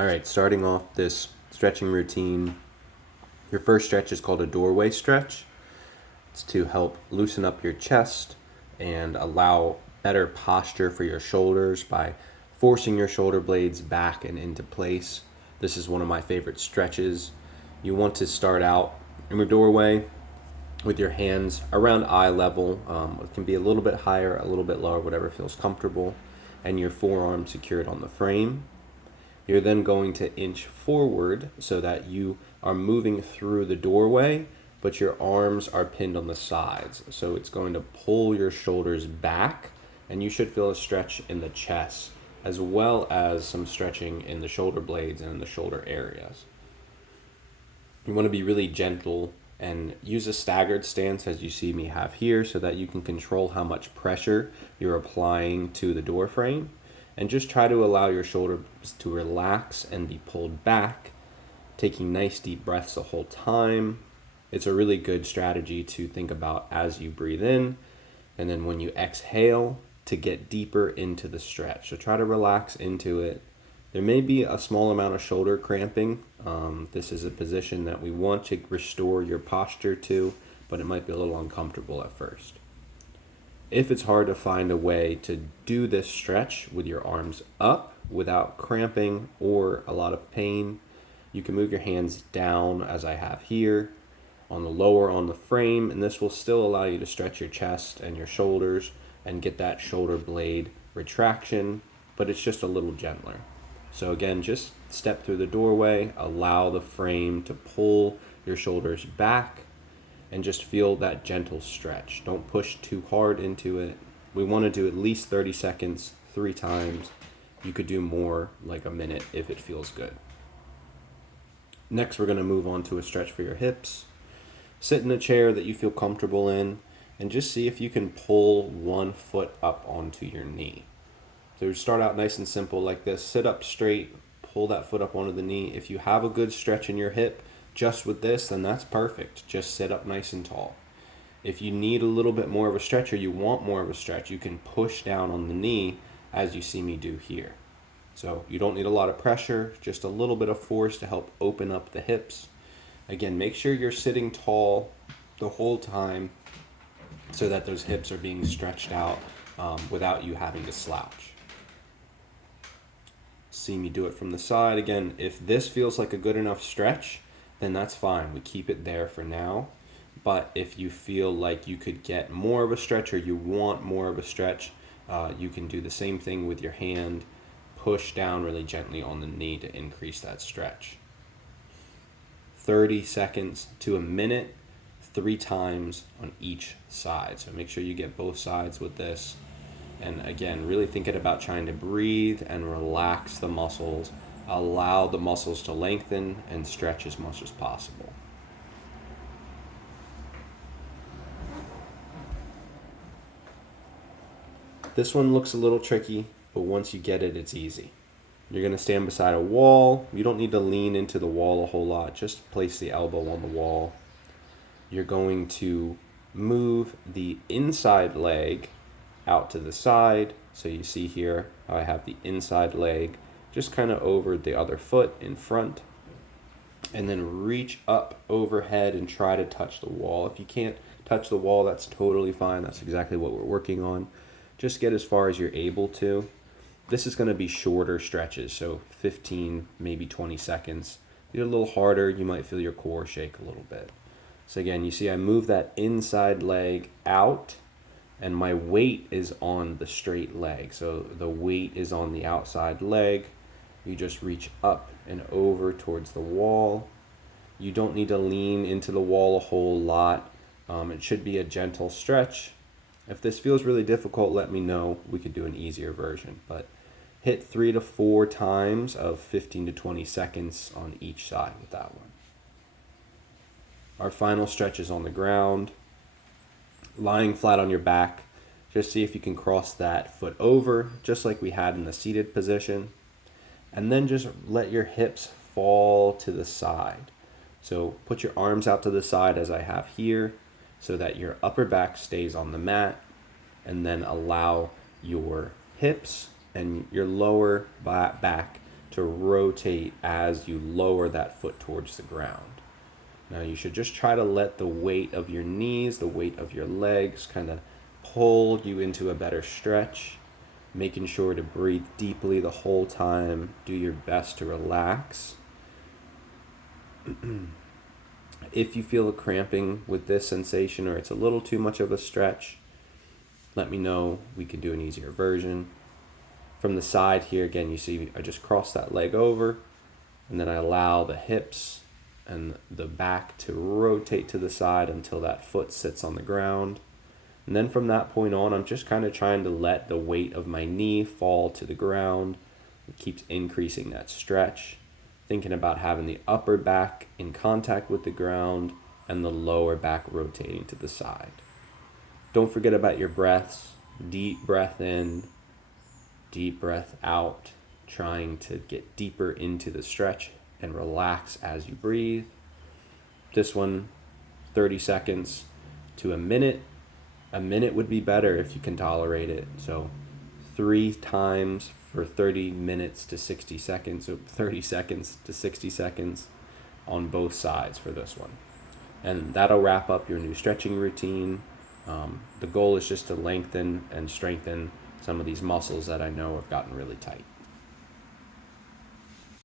All right, starting off this stretching routine, your first stretch is called a doorway stretch. It's to help loosen up your chest and allow better posture for your shoulders by forcing your shoulder blades back and into place. This is one of my favorite stretches. You want to start out in the doorway with your hands around eye level. It can be a little bit higher, a little bit lower, whatever feels comfortable, and your forearm secured on the frame. You're then going to inch forward so that you are moving through the doorway, but your arms are pinned on the sides. So it's going to pull your shoulders back, and you should feel a stretch in the chest, as well as some stretching in the shoulder blades and in the shoulder areas. You want to be really gentle and use a staggered stance as you see me have here so that you can control how much pressure you're applying to the door frame. And just try to allow your shoulders to relax and be pulled back, taking nice deep breaths the whole time. It's a really good strategy to think about as you breathe in, and then when you exhale, to get deeper into the stretch. So try to relax into it. There may be a small amount of shoulder cramping. This is a position that we want to restore your posture to, but it might be a little uncomfortable at first. If it's hard to find a way to do this stretch with your arms up without cramping or a lot of pain, you can move your hands down as I have here on the lower on the frame, and this will still allow you to stretch your chest and your shoulders and get that shoulder blade retraction, but it's just a little gentler. So again, just step through the doorway, allow the frame to pull your shoulders back, and just feel that gentle stretch. Don't push too hard into it. We want to do at least 30 seconds, 3 times. You could do more, like a minute, if it feels good. Next, we're going to move on to a stretch for your hips. Sit in a chair that you feel comfortable in, and just see if you can pull one foot up onto your knee. So start out nice and simple like this. Sit up straight, pull that foot up onto the knee. If you have a good stretch in your hip, just with this, then that's perfect. Just sit up nice and tall. If you need a little bit more of a stretch or you want more of a stretch, you can push down on the knee as you see me do here. So you don't need a lot of pressure, just a little bit of force to help open up the hips. Again, make sure you're sitting tall the whole time so that those hips are being stretched out without you having to slouch. See me do it from the side. Again, if this feels like a good enough stretch, then that's fine. We keep it there for now. But if you feel like you could get more of a stretch or you want more of a stretch, you can do the same thing with your hand. Push down really gently on the knee to increase that stretch. 30 seconds to a minute, 3 times on each side. So make sure you get both sides with this. And again, really thinking about trying to breathe and relax the muscles. Allow the muscles to lengthen and stretch as much as possible. This one looks a little tricky, but once you get it, it's easy. You're going to stand beside a wall. You don't need to lean into the wall a whole lot. Just place the elbow on the wall. You're going to move the inside leg out to the side. So you see here how I have the inside leg just kind of over the other foot in front, and then reach up overhead and try to touch the wall. If you can't touch the wall, that's totally fine. That's exactly what we're working on. Just get as far as you're able to. This is going to be shorter stretches, so 15, maybe 20 seconds. Get a little harder, you might feel your core shake a little bit. So again, you see I move that inside leg out, and my weight is on the straight leg. So the weight is on the outside leg. You just reach up and over towards the wall. You don't need to lean into the wall a whole lot. It should be a gentle stretch. If this feels really difficult, let me know. We could do an easier version. But hit 3 to 4 times of 15 to 20 seconds on each side with that one. Our final stretch is on the ground. Lying flat on your back. Just see if you can cross that foot over, just like we had in the seated position. And then just let your hips fall to the side. So put your arms out to the side as I have here so that your upper back stays on the mat, and then allow your hips and your lower back to rotate as you lower that foot towards the ground. Now you should just try to let the weight of your knees, the weight of your legs kind of pull you into a better stretch, making sure to breathe deeply the whole time. Do your best to relax. If you feel a cramping with this sensation or it's a little too much of a stretch, let me know. We can do an easier version. From the side here, again, you see I just cross that leg over, and then I allow the hips and the back to rotate to the side until that foot sits on the ground. And then from that point on, I'm just kind of trying to let the weight of my knee fall to the ground. It keeps increasing that stretch. Thinking about having the upper back in contact with the ground and the lower back rotating to the side. Don't forget about your breaths. Deep breath in, deep breath out, trying to get deeper into the stretch and relax as you breathe. This one, 30 seconds to a minute. A minute would be better if you can tolerate it. So 3 times for 30 minutes to 60 seconds, so 30 seconds to 60 seconds on both sides for this one. And that'll wrap up your new stretching routine. The goal is just to lengthen and strengthen some of these muscles that I know have gotten really tight.